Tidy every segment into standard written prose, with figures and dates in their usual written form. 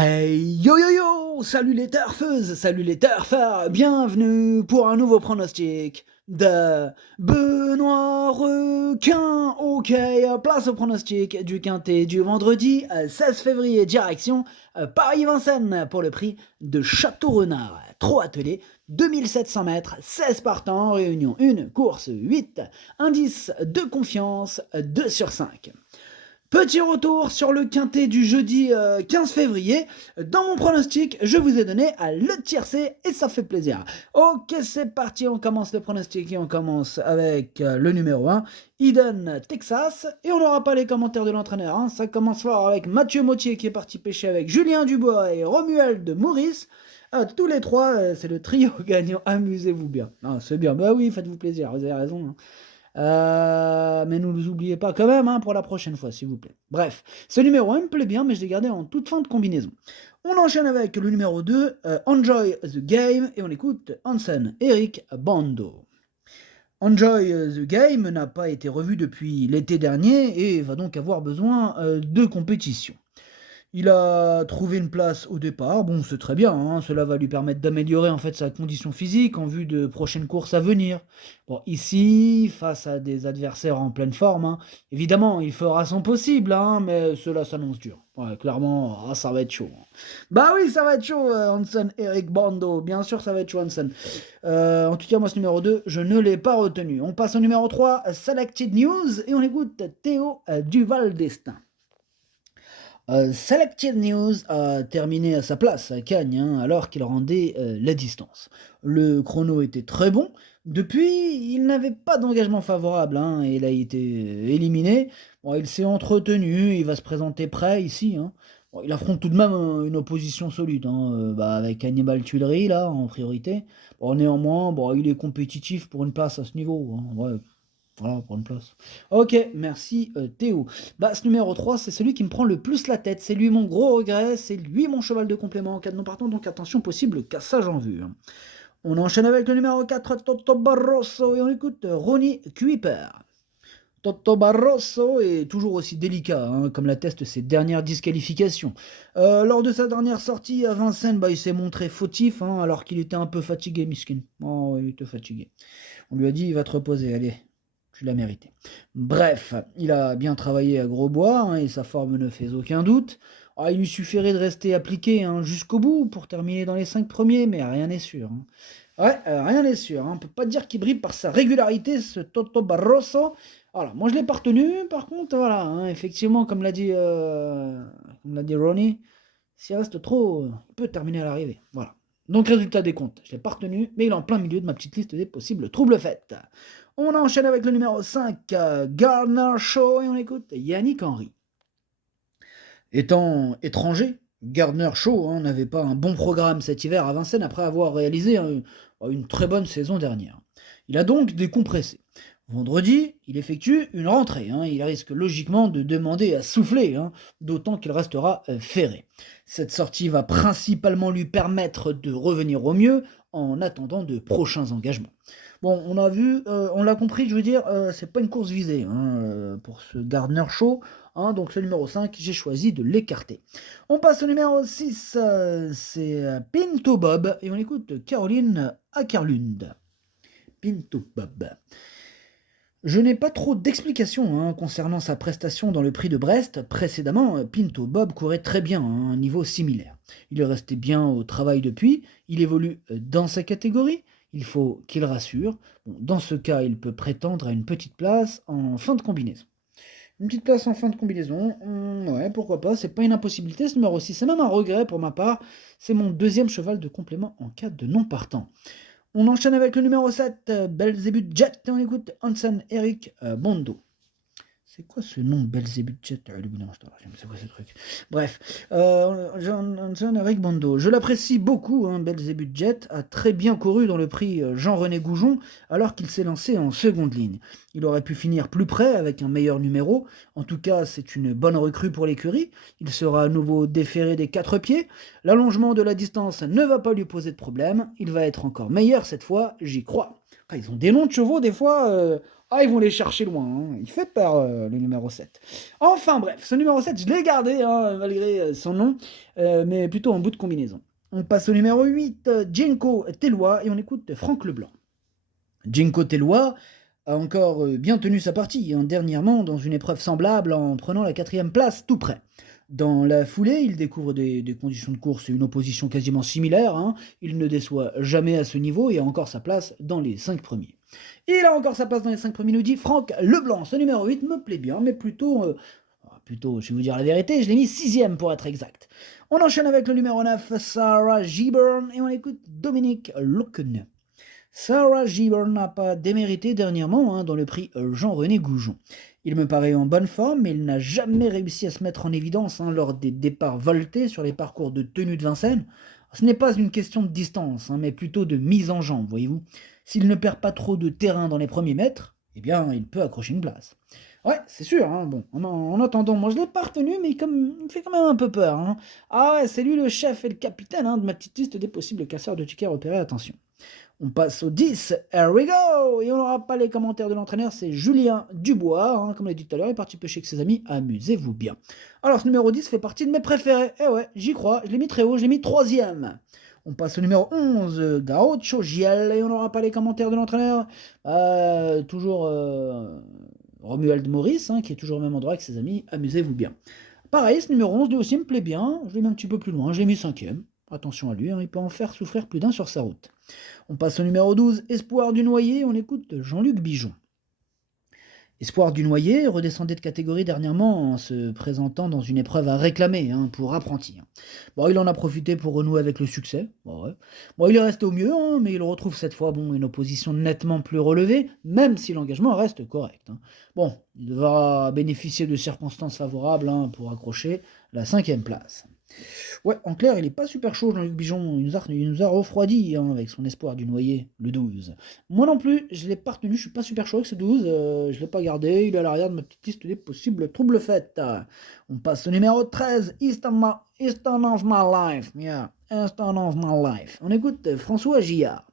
Hey yo yo yo! Salut les turfeuses, salut les turfeurs, bienvenue pour un nouveau pronostic de Benoît Requin. Ok, place au pronostic du quintet du vendredi 16 février, direction Paris-Vincennes pour le prix de Château-Renard. 3 attelés, 2700 mètres, 16 partants, réunion 1, course 8, indice de confiance 2 sur 5. Petit retour sur le quintet du jeudi 15 février. Dans mon pronostic, je vous ai donné le tiercé et ça fait plaisir. Ok, c'est parti, on commence le pronostic et on commence avec le numéro 1, Eden Texas. Et on n'aura pas les commentaires de l'entraîneur, hein. Ça commence fort avec Mathieu Mautier qui est parti pêcher avec Julien Dubois et Romuald de Maurice. Tous les trois, c'est le trio gagnant, amusez-vous bien. Ah, c'est bien, bah oui, faites-vous plaisir, vous avez raison, hein. Mais ne nous oubliez pas quand même, hein, pour la prochaine fois, s'il vous plaît. Bref, ce numéro 1 me plaît bien, mais je l'ai gardé en toute fin de combinaison. On enchaîne avec le numéro 2, Enjoy the Game, et on écoute Hansen Eric Bando. Enjoy the Game n'a pas été revu depuis l'été dernier et va donc avoir besoin de compétition. Il a trouvé une place au départ, bon c'est très bien, hein, cela va lui permettre d'améliorer en fait sa condition physique en vue de prochaines courses à venir. Bon ici, face à des adversaires en pleine forme, hein, évidemment il fera son possible, hein, mais cela s'annonce dur. Ouais, clairement, ça va être chaud, hein. Bah oui, ça va être chaud, Hansen, Eric Bando, bien sûr ça va être chaud Hansen. En tout cas moi ce numéro 2, je ne l'ai pas retenu. On passe au numéro 3, Selected News, et on écoute Théo Duval d'Estaing. Selected News a terminé à sa place à Cagnes, hein, alors qu'il rendait la distance. Le chrono était très bon. Depuis, il n'avait pas d'engagement favorable, hein, et il a été éliminé. Bon, il s'est entretenu, il va se présenter prêt ici, hein. Bon, il affronte tout de même une opposition solide, hein, avec Hannibal Tuileries là en priorité. Bon, néanmoins, bon, il est compétitif pour une place à ce niveau, hein, ouais. Voilà, pour une place. Ok, merci Théo. Bah, ce numéro 3, c'est celui qui me prend le plus la tête. C'est lui mon gros regret, c'est lui mon cheval de complément en cas de non partant, donc attention, possible cassage en vue, hein. On enchaîne avec le numéro 4, Toto Barroso, et on écoute Ronnie Kuiper. Toto Barroso est toujours aussi délicat, hein, comme l'attestent ses dernières disqualifications. Lors de sa dernière sortie à Vincennes, bah, il s'est montré fautif, hein, alors qu'il était un peu fatigué, miskin. Oh, il était fatigué. On lui a dit, il va te reposer, allez, tu l'as mérité. Bref, il a bien travaillé à Grosbois, hein, et sa forme ne fait aucun doute. Ah, il lui suffirait de rester appliqué, hein, jusqu'au bout pour terminer dans les 5 premiers, mais rien n'est sûr, hein. Ouais, rien n'est sûr, hein. On peut pas dire qu'il brille par sa régularité, ce Toto Barroso. Voilà, moi je l'ai pas retenu, par contre, voilà, hein, effectivement, comme l'a dit Ronnie, s'il reste trop, il peut terminer à l'arrivée. Voilà. Donc, résultat des comptes, je l'ai pas retenu, mais il est en plein milieu de ma petite liste des possibles troubles faits. On enchaîne avec le numéro 5, Gardner Shaw, et on écoute Yannick Henry. Étant étranger, Gardner Shaw, hein, n'avait pas un bon programme cet hiver à Vincennes après avoir réalisé une très bonne saison dernière. Il a donc décompressé. Vendredi, il effectue une rentrée, hein. Il risque logiquement de demander à souffler, hein, d'autant qu'il restera ferré. Cette sortie va principalement lui permettre de revenir au mieux en attendant de prochains engagements. Bon, on a vu, on l'a compris, je veux dire, c'est pas une course visée, hein, pour ce Gardner Shaw, hein, donc ce numéro 5, j'ai choisi de l'écarter. On passe au numéro 6, c'est Pinto Bob, et on écoute Caroline Ackerlund. Pinto Bob. Je n'ai pas trop d'explications, hein, concernant sa prestation dans le prix de Brest. Précédemment, Pinto Bob courait très bien, hein, à un niveau similaire. Il est resté bien au travail depuis, il évolue dans sa catégorie, il faut qu'il rassure. Bon, dans ce cas, il peut prétendre à une petite place en fin de combinaison. Une petite place en fin de combinaison, ouais, pourquoi pas, c'est pas une impossibilité ce numéro 6, c'est même un regret pour ma part, c'est mon deuxième cheval de complément en cas de non partant. On enchaîne avec le numéro 7, Belzébuth Jet, et on écoute Hansen Eric Bondo. C'est quoi ce nom, Belzébuth Jet? C'est quoi ce truc? Bref, Hansen Eric Bondo. Je l'apprécie beaucoup, hein, Belzébuth Jet a très bien couru dans le prix Jean-René Goujon, alors qu'il s'est lancé en seconde ligne. Il aurait pu finir plus près avec un meilleur numéro. En tout cas, c'est une bonne recrue pour l'écurie. Il sera à nouveau déféré des 4 pieds. L'allongement de la distance ne va pas lui poser de problème. Il va être encore meilleur cette fois, j'y crois. Ah, ils ont des noms de chevaux, des fois, Ah, ils vont les chercher loin, hein. Il fait peur, le numéro 7. Enfin bref, ce numéro 7, je l'ai gardé, hein, malgré son nom, mais plutôt en bout de combinaison. On passe au numéro 8, Djenko Tellois, et on écoute Franck Leblanc. Djenko Tellois a encore bien tenu sa partie, hein, dernièrement dans une épreuve semblable en prenant la 4e place tout près. Dans la foulée, il découvre des conditions de course et une opposition quasiment similaire, hein. Il ne déçoit jamais à ce niveau et a encore sa place dans les 5 premiers. Il a encore sa place dans les 5 premiers, nous dit Franck Leblanc. Ce numéro 8 me plaît bien, mais plutôt, je vais vous dire la vérité, je l'ai mis 6e pour être exact. On enchaîne avec le numéro 9, Sarah Giburn, et on écoute Dominique Locken. Sarah Giburn n'a pas démérité dernièrement, hein, dans le prix Jean-René Goujon. Il me paraît en bonne forme, mais il n'a jamais réussi à se mettre en évidence, hein, lors des départs voltés sur les parcours de tenue de Vincennes. Ce n'est pas une question de distance, hein, mais plutôt de mise en jambe, voyez-vous. S'il ne perd pas trop de terrain dans les premiers mètres, eh bien, il peut accrocher une place. Ouais, c'est sûr, hein, bon, en attendant, moi je l'ai pas retenu, mais il me fait quand même un peu peur, hein. Ah ouais, c'est lui le chef et le capitaine, hein, de ma petite liste des possibles casseurs de tickets repérés, attention. On passe au 10, here we go. Et on n'aura pas les commentaires de l'entraîneur, c'est Julien Dubois, hein, comme l'a dit tout à l'heure, il est parti pêcher avec ses amis, amusez-vous bien. Alors ce numéro 10 fait partie de mes préférés, eh ouais, j'y crois, je l'ai mis très haut, je l'ai mis 3e. On passe au numéro 11, Gaucho Giel, et on n'aura pas les commentaires de l'entraîneur, toujours Romuald Maurice, hein, qui est toujours au même endroit avec ses amis, amusez-vous bien. Pareil, ce numéro 11 lui aussi me plaît bien, je l'ai mis un petit peu plus loin, je l'ai mis 5e. Attention à lui, hein, il peut en faire souffrir plus d'un sur sa route. On passe au numéro 12, Espoir du Noyer, on écoute Jean-Luc Bijon. Espoir du Noyer redescendait de catégorie dernièrement en se présentant dans une épreuve à réclamer, hein, pour apprenti. Bon, il en a profité pour renouer avec le succès. Bon, ouais. Bon, il est resté au mieux, hein, mais il retrouve cette fois une opposition nettement plus relevée, même si l'engagement reste correct. Hein. Bon, il devra bénéficier de circonstances favorables, hein, pour accrocher la 5e place. Ouais, en clair, il est pas super chaud, Jean-Luc Bijon. Il nous a refroidi, hein, avec son espoir du Noyer, le 12. Moi non plus, je l'ai pas retenu, je suis pas super chaud avec ce 12. Je l'ai pas gardé, il est à l'arrière de ma petite liste des possibles troubles faits. On passe au numéro 13, Instant of My Life. Yeah, Instant of My Life. On écoute François Gillard.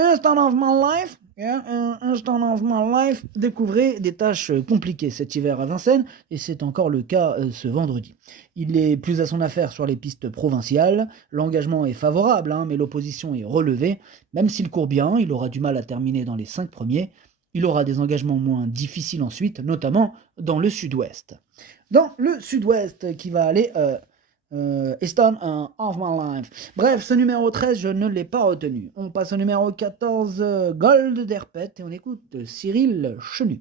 Instant of my life, yeah, instant of my life, découvrez des tâches compliquées cet hiver à Vincennes, et c'est encore le cas ce vendredi. Il est plus à son affaire sur les pistes provinciales, l'engagement est favorable, hein, mais l'opposition est relevée. Même s'il court bien, il aura du mal à terminer dans les 5 premiers. Il aura des engagements moins difficiles ensuite, notamment dans le sud-ouest. Dans le sud-ouest qui va aller... Easton of My Life. Bref, ce numéro 13, je ne l'ai pas retenu. On passe au numéro 14, Gold d'Herpet, et on écoute Cyril Chenu.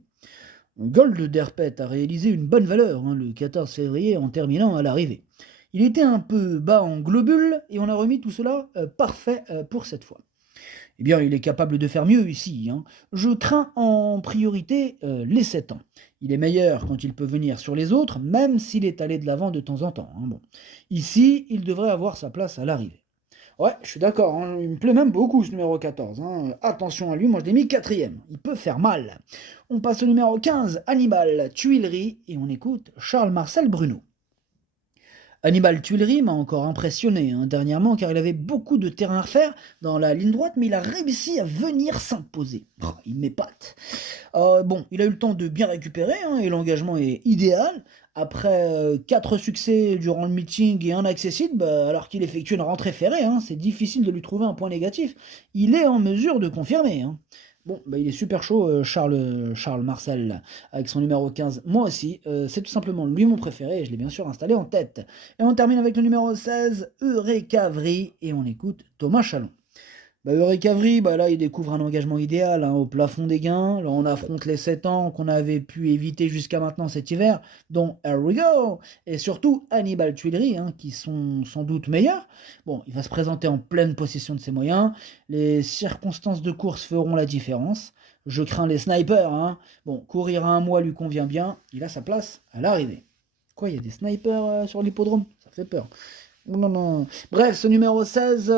Gold d'Herpet a réalisé une bonne valeur, hein, le 14 février en terminant à l'arrivée. Il était un peu bas en globules et on a remis tout cela parfait pour cette fois. Eh bien, il est capable de faire mieux ici, hein. Je crains en priorité les 7 ans. Il est meilleur quand il peut venir sur les autres, même s'il est allé de l'avant de temps en temps, hein. Bon. Ici, il devrait avoir sa place à l'arrivée. Ouais, je suis d'accord, hein, il me plaît même beaucoup ce numéro 14. Hein. Attention à lui, moi je l'ai mis 4e. Il peut faire mal. On passe au numéro 15, Hannibal Tuileries, et on écoute Charles-Marcel Bruno. Hannibal Tuileries m'a encore impressionné, hein, dernièrement, car il avait beaucoup de terrain à refaire dans la ligne droite, mais il a réussi à venir s'imposer. Oh, il m'épate. Bon, il a eu le temps de bien récupérer, hein, et l'engagement est idéal. Après 4 succès durant le meeting et un accessible, alors qu'il effectue une rentrée ferrée, hein, c'est difficile de lui trouver un point négatif. Il est en mesure de confirmer. Hein. Bon, il est super chaud, Charles Marcel, avec son numéro 15. Moi aussi, c'est tout simplement lui mon préféré, et je l'ai bien sûr installé en tête. Et on termine avec le numéro 16, Eureka Vry, et on écoute Thomas Chalon. Eureka Vry, là, il découvre un engagement idéal, hein, au plafond des gains. Là, on affronte les 7 ans qu'on avait pu éviter jusqu'à maintenant cet hiver, dont Here We Go, et surtout Hannibal Tuileries, hein, qui sont sans doute meilleurs. Bon, il va se présenter en pleine possession de ses moyens. Les circonstances de course feront la différence. Je crains les snipers, hein. Bon, courir à un mois lui convient bien. Il a sa place à l'arrivée. Quoi, il y a des snipers sur l'hippodrome? Ça fait peur. Non. Bref, ce numéro 16,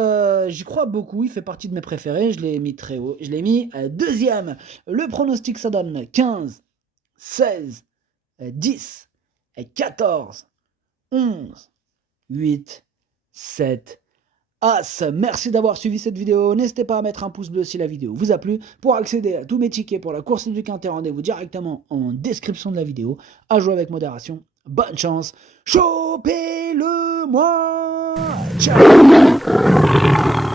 j'y crois beaucoup, il fait partie de mes préférés, je l'ai mis très haut, je l'ai mis 2e. Le pronostic, ça donne 15, 16, 10, 14, 11, 8, 7, As, merci d'avoir suivi cette vidéo. N'hésitez pas à mettre un pouce bleu si la vidéo vous a plu. Pour accéder à tous mes tickets pour la course du Quintet, rendez-vous directement en description de la vidéo. À jouer avec modération. Bonne chance. Chopez-le-moi. Ciao.